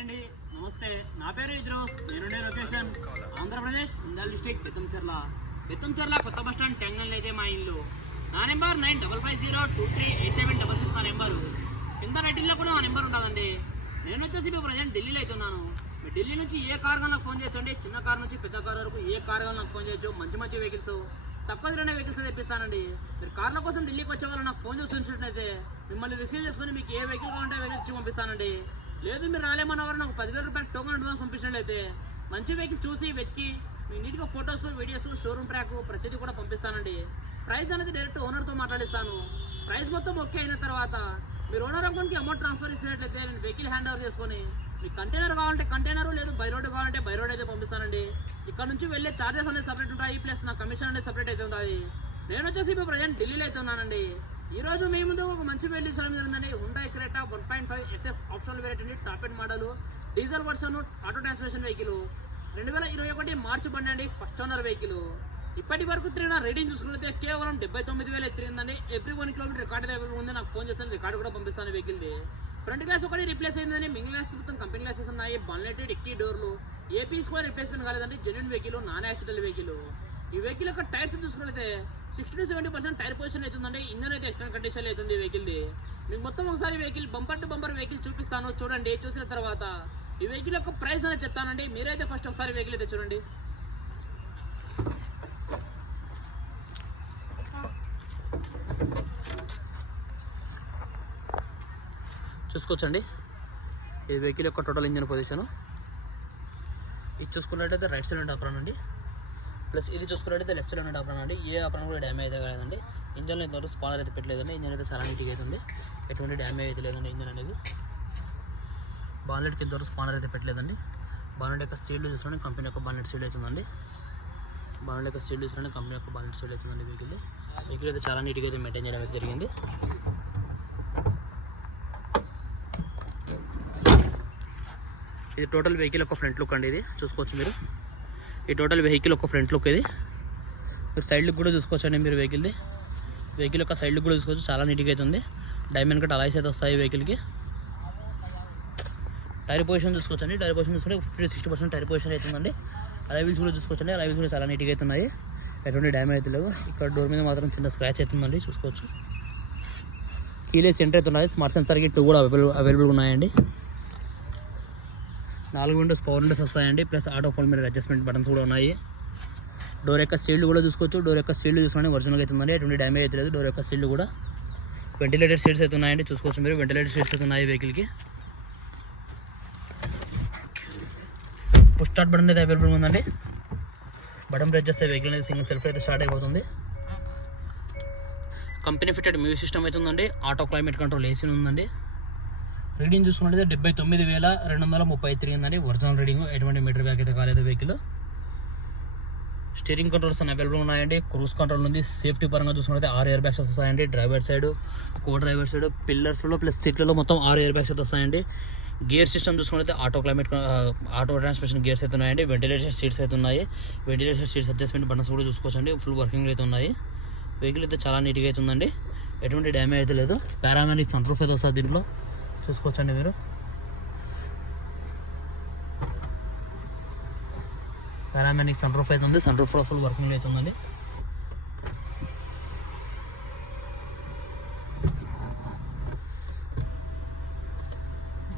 అండి నమస్తే నా పేరు ఇద్రోస్. నేనుండే లొకేషన్ ఆంధ్రప్రదేశ్ ఇందల్ డిస్టిక్ బెత్తంచెర్ల. బెత్తంచెర్ల కొత్త బస్ స్టాండ్ టెంగల్ అయితే మా ఇల్లు. నా number nine double five zero two three eight seven double six నా నెంబరు. కింద రైటింగ్లో కూడా నా నెంబర్ ఉంటుందండి నేను వచ్చేసి ఇప్పుడు ప్రజెంట్ ఢిల్లీలో అవుతున్నాను మీరు ఢిల్లీ నుంచి ఏ కార్ కన్నా ఫోన్ చేయొచ్చండి చిన్న కార్ నుంచి పెద్ద కార్ వరకు ఏ కార్ కన్నా ఫోన్ చేయొచ్చు. మంచి మంచి వెహికల్స్ తక్కువ ధరనే వెహికల్స్ తెప్పిస్తానండి మీరు కార్ల కోసం ఢిల్లీకి వచ్చే వాళ్ళు నాకు ఫోన్ చేసి ఉంచినట్లయితే మిమ్మల్ని రిసీవ్ చేసుకుని మీకు ఏ వెహికల్ కావాలంటే వెహికల్ ఇచ్చి పంపిస్తానండి. లేదు మీరు రాలేమన్నవారు నాకు పదివేల రూపాయలు టోకన్ అడ్వాన్స్ పంపించినట్లయితే మంచి వెహికల్ చూసి వెతికి మీ నీట్గా ఫొటోస్ వీడియోస్ షోరూమ్ ట్రాక్ ప్రతిదీ కూడా పంపిస్తానండి. ప్రైస్ అనేది డైరెక్ట్ ఓనర్తో మాట్లాడిస్తాను. ప్రైస్ మొత్తం ఓకే అయిన తర్వాత మీరు ఓనర్ అకౌంట్కి అమౌంట్ ట్రాన్స్ఫర్ ఇచ్చినట్లయితే నేను వెహికల్ హ్యాండ్ ఓవర్ చేసుకొని మీకు కంటైనర్ కావాలంటే కంటైనర్ లేదు బై రోడ్ కావాలంటే బై రోడ్ అయితే పంపిస్తానండి. ఇక్కడ నుంచి వెళ్ళే చార్జెస్ అనేది సపరేట్ ఉంటాయి ప్లస్ నా కమిషన్ అనేది సపరేట్ అయితే ఉంటుంది నేను వచ్చేసి ఇప్పుడు ప్రజెంట్ ఢిల్లీలో అయితే ఉన్నానండి. ఈరోజు మీ ముందు ఒక మంచి వెహికల్ చూడడం జరిగిందండి Hyundai Creta one point five SS optional variant అండి top end model diesel version auto transmission vehicle రెండు వేల ఇరవై ఒకటి మార్చి బండి అండి ఫస్ట్ ఓనర్ వెహికల్ ఇప్పటి వరకు తిరిగిన రేటింగ్ చూసుకుంటే కేవలం డెబ్బై తొమ్మిది వేలు తిరిగిందండి every one kilometre record available ఉంది నాకు ఫోన్ చేస్తాను రికార్డు కూడా పంపిస్తాను వెహికల్ది ఫ్రంట్ గ్లాస్ ఒకటి రిప్లేస్ అయిందని మింగ్ గ్లాస్ మొత్తం కంపెనీ గ్లాసెస్ ఉన్నాయి. బాన్లెట్ డిక్కీ డోర్లు. ఏపీస్ కూడా రిప్లేస్మెంట్ కాలేదండి. Genuine vehicle non accident vehicle ఈ వెహికల్ యొక్క టైర్స్ చూసుకున్నట్లయితే sixty to seventy percent tyre position అవుతుందండి. ఇంజన్ అయితే ఎక్స్టర్నల్ కండిషన్ అవుతుంది ఈ వెహికల్ది మీకు మొత్తం ఒకసారి vehicle bumper to bumper vehicle చూపిస్తాను. చూడండి చూసిన తర్వాత ఈ వెహికల్ యొక్క ప్రైస్ అనేది చెప్తానండి. మీరైతే ఫస్ట్ ఒకసారి వెహికల్ అయితే చూడండి. చూసుకోవచ్చండి. ఈ వెహికల్ యొక్క టోటల్ ఇంజన్ పొజిషన్ ఇది చూసుకున్నట్టయితే రైట్ సైడ్ ఉంటే అప్రాన్ అండి ప్లస్ ఇది చూసుకున్నట్టయితే లెఫ్ట్ సైడ్ ఉండే అప్రాన్ అండి ఏ ఆపరణ కూడా డ్యామేజ్ అయితే కాదండి ఇంజన్లో ఇంతవరకు స్పాలర్ అయితే పెట్టలేదండి. ఇంజన్ అయితే చాలా నీట్గా అవుతుంది ఎటువంటి డ్యామేజ్ అయితే లేదండి ఇంజన్ అనేది. బాన్లెట్కి ఇంతవరకు స్పానర్ అయితే పెట్టలేదండి. బాన్లెట్ యొక్క స్టీల్ చూసుకుని కంపెనీ యొక్క బాన్లెట్ స్టీల్ అవుతుందండి. బాన్లెట్ యొక్క స్టీల్ చూసుకుని కంపెనీ యొక్క బాన్లెట్ స్టీల్ అవుతుందండి వెహికల్ వెహికల్ అయితే చాలా నీట్గా అయితే మెయింటైన్ చేయడం అయితే జరిగింది. ఇది టోటల్ వెహికల్ ఒక ఫ్రంట్ లుక్ అండి ఇది. చూసుకోవచ్చు మీరు. ఈ టోటల్ వెహికల్ ఒక ఫ్రంట్ లుక్ ఇది. మీరు సైడ్ లుక్ కూడా చూసుకోవచ్చు అండి మీరు వెహికల్ది వెహికల్ యొక్క సైడ్ లుక్ కూడా చూసుకోవచ్చు. చాలా నీట్గా అయితే ఉంది డైమండ్ కట్ అలాయిస్ అయితే వస్తాయి వెహికల్కి టైర్ పొజిషన్ చూసుకోవచ్చు అండి టైర్ పొజిషన్ చూసుకుంటే fifty sixty percent tyre position అవుతుందండి అలైవిల్స్ కూడా చూసుకోవచ్చు అండి అలైవిల్స్ కూడా చాలా నీట్గా అవుతున్నాయి ఎటువంటి డ్యామేజ్ అయితే లేవు. ఇక్కడ డోర్ మీద మాత్రం చిన్న స్క్రాచ్ అవుతుందండి చూసుకోవచ్చు. కీలే సెంటర్ అయితే ఉన్నాయి స్మార్ట్ సెన్సార్కి టూ కూడా అవైలబుల్ అవైలబుల్ ఉన్నాయండి. నాలుగు విండోస్ పవర్ విండోస్ వస్తాయండి. ప్లస్ ఆటో ఫోన్ మీద అడ్జస్ట్మెంట్ బటన్స్ కూడా ఉన్నాయి. డోర్ యొక్క సీల్డ్ కూడా చూసుకోవచ్చు. డోర్ యొక్క సీల్డ్ చూసుకోండి ఒరిజినల్గా అవుతుందండి ఎటువంటి డ్యామేజ్ అయితే లేదు. డోర్ యొక్క సీల్డ్ కూడా వెంటిలేటర్ సీట్స్ అయితే ఉన్నాయండి. చూసుకోవచ్చు మీరు. వెంటిలేటర్ సీట్స్ అయితే ఉన్నాయి వెహికల్కి పుష్ స్టార్ట్ బటన్ అయితే అవైలబుల్ ఉందండి. బటన్ ప్రెస్ చేస్తే వెహికల్ అనేది సింగిల్ సెల్ఫ్ అయితే స్టార్ట్ అయిపోతుంది. కంపెనీ ఫిటెడ్ మ్యూజిక్ సిస్టమ్ అయితే ఉందండి. ఆటో క్లైమేట్ కంట్రోల్ ఏసీ ఉందండి. రీడింగ్ చూసుకున్నట్లయితే డెబ్బై తొమ్మిది వేల రెండు వందల ముప్పై తిరిగిందండి ఒరిజినల్ రీడింగ్ ఎటువంటి మీటర్ బ్యాక్ అయితే కాలేదు వెహికల్. స్టీరింగ్ కంట్రోల్స్ అన్ని అవైలబుల్ ఉన్నాయండి. క్రూజ్ కంట్రోల్ ఉంది. సేఫ్టీ పరంగా చూసుకున్నట్లయితే ఆరు ఇయర్ బ్యాగ్స్ వస్తాయండి. Driver side co driver side పిల్లర్స్లో plus సీట్లలో మొత్తం ఆరు ఇయర్ బ్యాగ్స్ అయితే వస్తాయండి. గేర్ సిస్టమ్ చూసుకున్నట్లయితే auto climate auto transmission gears అయితే ఉన్నాయండి. వెంటిలేటర్ సీట్స్ అయితే ఉన్నాయి. వెంటిలేటర్ సీట్స్ అడ్జస్ట్మెంట్ బటన్స్ కూడా చూసుకోవచ్చండి. ఫుల్ వర్కింగ్ అయితే ఉన్నాయి. వెహికల్ అయితే చాలా నీట్గా అయితే ఉందండి. ఎటువంటి డ్యామేజ్ అయితే లేదు. పారామెనిక్ సన్ రూఫ్ అయితే వస్తుంది దీంట్లో. చూసుకోవచ్చండి మీరు. పారామెనిక్ సన్ రూఫ్ అయితే ఉంది. సన్ రూఫ్ కూడా ఫుల్ వర్కింగ్ అయితే ఉందండి.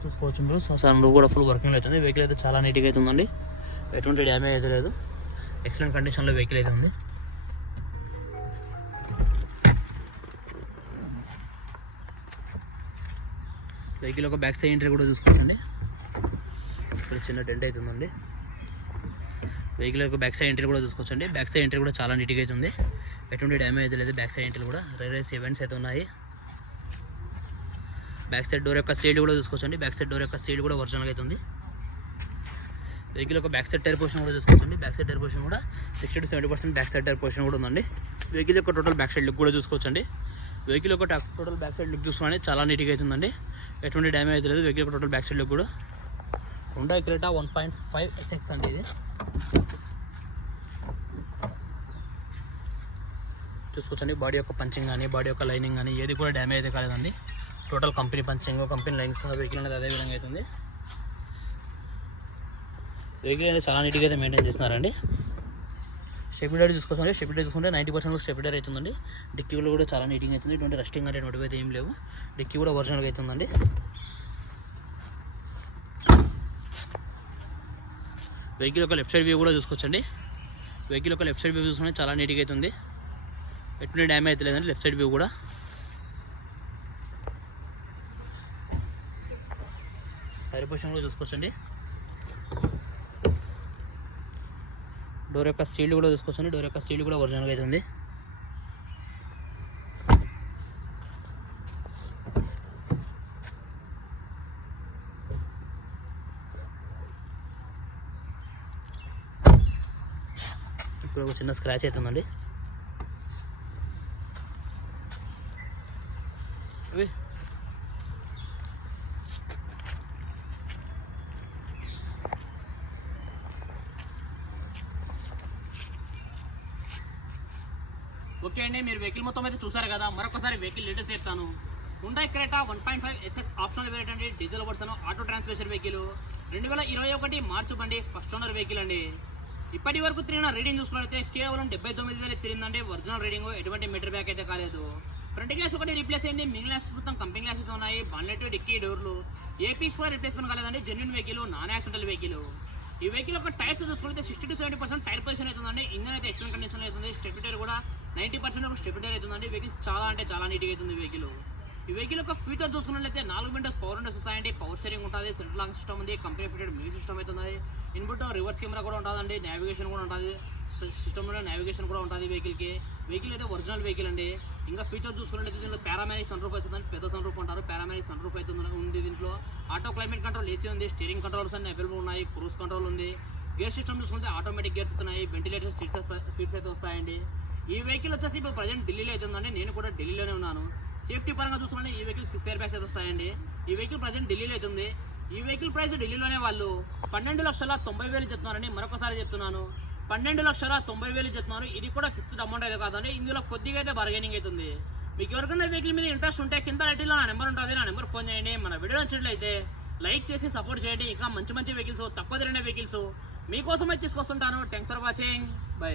చూసుకోవచ్చు మీరు. సన్ రూఫ్ కూడా ఫుల్ వర్కింగ్ అవుతుంది వెహికల్ అయితే చాలా నీట్గా అయితే ఉందండి. ఎటువంటి డ్యామేజ్ అయితే లేదు. ఎక్సలెంట్ కండిషన్లో వెహికల్ అయితే ఉంది. వెహికల్ ఒక బ్యాక్ సైడ్ ఎంట్రీ కూడా చూసుకోవచ్చండి ఇక్కడ చిన్న డెంట్ ఉందండి వెహికల్ యొక్క బ్యాక్ సైడ్ ఎంట్రీ కూడా చూసుకోవచ్చండి బ్యాక్ సైడ్ ఎంట్రీ కూడా చాలా నీట్గా అయితే ఉంది ఎటువంటి డ్యామేజ్ అయితే లేదు బ్యాక్ సైడ్ ఎంట్రీ కూడా రైరేస్ ఈవెంట్స్ అయితే ఉన్నాయి బ్యాక్ సైడ్ డోర్ యొక్క సీల్ కూడా చూసుకోవచ్చండి బ్యాక్ సైడ్ డోర్ యొక్క సీల్ కూడా ఒరిజినల్గా అయితే ఉంది వెహికల్ యొక్క బ్యాక్ సైడ్ టైర్ పోర్షన్ కూడా చూసుకోవచ్చండి బ్యాక్ సైడ్ టైర్ పోర్షన్ కూడా sixty to seventy percent back side tyre portion కూడా ఉందండి వెహికల్ యొక్క టోటల్ బ్యాక్ సైడ్ లుక్ కూడా చూసుకోవచ్చండి వెహికల్ యొక్క టోటల్ బ్యాక్ సైడ్ లుక్ చూసుకోండి చాలా నీట్గా అవుతుందండి ఎటువంటి డ్యామేజ్ అయితే లేదు. వెహికల్ టోటల్ బ్యాక్ సైడ్లో కూడా. ఉండా Creta one point five six అండి ఇది. చూసుకోవచ్చండి. బాడీ యొక్క పంచింగ్ కానీ బాడీ యొక్క లైనింగ్ కానీ ఏది కూడా డ్యామేజ్ అయితే కాలేదండి. Total company punching company lines vehicle అనేది అదే విధంగా అవుతుంది. వెహికల్ అయితే చాలా నీట్గా అయితే మెయింటైన్ చేస్తున్నారండి. స్టెబిలైజర్ చూసుకోవచ్చండి. స్టెబిలైజర్ చూసుకుంటే నైంటీ పర్సెంట్ కూడా అవుతుందండి డిక్కీలో కూడా చాలా నీట్గా అవుతుంది ఇటువంటి రెస్టింగ్ అనేటువంటివి అయితే ఏం లేవు. డిక్కీ కూడా ఒరిజినల్గా అవుతుందండి వెహికల్ యొక్క లెఫ్ట్ సైడ్ వ్యూ కూడా చూసుకోవచ్చండి. వెహికల్ యొక్క లెఫ్ట్ సైడ్ వ్యూ చూసుకుంటే చాలా నీట్గా అవుతుంది ఎటువంటి డ్యామేజ్ అయితే లేదండి లెఫ్ట్ సైడ్ వ్యూ కూడా. టైర్ పొజిషన్ కూడా చూసుకోవచ్చండి. డోర్ యొక్క సీల్డ్ కూడా చూసుకోవచ్చండి. డోర్ యొక్క సీల్డ్ కూడా ఒరిజినల్గా అవుతుంది ఇప్పుడు ఒక చిన్న స్క్రాచ్ అవుతుందండి అవి. ఓకే అండి మీరు వెహికల్ మొత్తం అయితే చూసారు కదా మరొకసారి వెహికల్ లేటెస్ట్ చెప్తాను Hyundai Creta one point five S S optional variant అండి diesel version auto transmission vehicle రెండు వేల ఇరవై ఒకటి మార్చి బండి ఫస్ట్ ఓనర్ వెహికల్ అండి. ఇప్పటి వరకు తిరిగిన రీడింగ్ చూసుకున్నట్లయితే కేవలం డెబ్బై తొమ్మిది వేలు తిరిగిందంటే ఒరిజినల్ రీడింగ్ ఎటువంటి మీటర్ బ్యాక్ అయితే కాలేదు. ఫ్రంట్ గ్లాస్ ఒకటి రీప్లేస్ అయింది. మిగిలిన మొత్తం కంపెనీ గ్లాసెస్ ఉన్నాయి. బాన్లెట్ డిక్కీ డోర్లు ఏపీస్ కూడా రిప్లేస్మెంట్ కాలేదండి. Genuine vehicle non accidental vehicle ఈ వెహికల్ ఒక టైర్స్ చూసుకుంటే sixty to seventy percent tyre position అవుతుందండి ఇంజన్ అయితే ఎక్సలెంట్ కండిషన్ అవుతుంది స్టెబిటర్ కూడా నైంటీ పర్సెంట్ స్టెబిటర్ అవుతుందండి వెహికల్ చాలా అంటే చాలా నీట్గా అవుతుంది వెహికల్ ఈ వెహికల్ యొక్క ఫీచర్ చూసుకున్నట్లయితే నాలుగు విండోస్ పవర్ విండోస్ వస్తాయండి. పవర్ స్టీరింగ్ ఉంటుంది సెంట్రల్ లాంగ్ సిస్టమ్ ఉంది కంపెనీ ఫిటెడ్ మ్యూజిక్ సిస్టమ్ అవుతుంది ఇన్పుట్ రివర్స్ కెమెరా కూడా ఉంటుందండి నావిగేషన్ కూడా ఉంటుంది. సిస్టంలో నావిగేషన్ కూడా ఉంటుంది వెహికల్కి వెహికల్ అయితే ఒరిజినల్ వెహికల్ అండి. ఇంకా ఫీచర్ చూసుకున్నట్లయితే దీంట్లో పారామెనిక్ సన్ రూఫ్ వస్తుంది పెద్ద సన్ రూఫ్ అంటారు పారామెనిక్ సన్ రూఫ్ అయితే ఉంది- ఉంది దీంట్లో. ఆటో క్లైమేట్ కంట్రోల్ ఏసీ ఉంది స్టీరింగ్ కంట్రోల్స్ అన్ని అవైలబుల్ ఉన్నాయి క్రూజ్ కంట్రోల్ ఉంది. గేర్ సిస్టమ్ చూసుకుంటే ఆటోమేటిక్ గేర్స్ వస్తున్నాయి వెంటిలేటర్ సీట్స్ సీట్స్ అయితే వస్తాయండి. ఈ వెహికల్ వచ్చేసి ఇప్పుడు ప్రజెంట్ ఢిల్లీలో అయితే ఉందండి. నేను కూడా ఢిల్లీలోనే ఉన్నాను. సేఫ్టీ పరంగా చూసుకుంటే ఈ వెహికల్ సిక్స్ ఇయర్ బ్యాగ్స్ అయితే వస్తాయండి. ఈ వెహికల్ ప్రజెంట్ ఢిల్లీలో అయితే ఉంది. ఈ వెహికల్ ప్రైస్ ఢిల్లీలోనే వాళ్ళు పన్నెండు లక్షల తొంభై వేలు చెప్తున్నారని మరొకసారి చెప్తున్నాను. పన్నెండు లక్షల తొంభై వేలు చెప్తున్నారు. ఇది కూడా ఫిక్స్డ్ అమౌంట్ అయితే కాదండి. ఇందులో కొద్దిగా అయితే బార్గెనింగ్ అవుతుంది మీకు ఎవరికైనా వెహికల్ మీద ఇంట్రెస్ట్ ఉంటే కింద రైట్లో నా నెంబర్ ఉంటుంది. నా నెంబర్ ఫోన్ చేయండి. మన వీడియో నచ్చినట్లయితే లైక్ చేసి సపోర్ట్ చేయండి. ఇంకా మంచి మంచి వెహికల్స్ తక్కువ తిరిగిన వెహికల్స్ మీకోసమే తీసుకొస్తుంటాను. Thanks for watching bye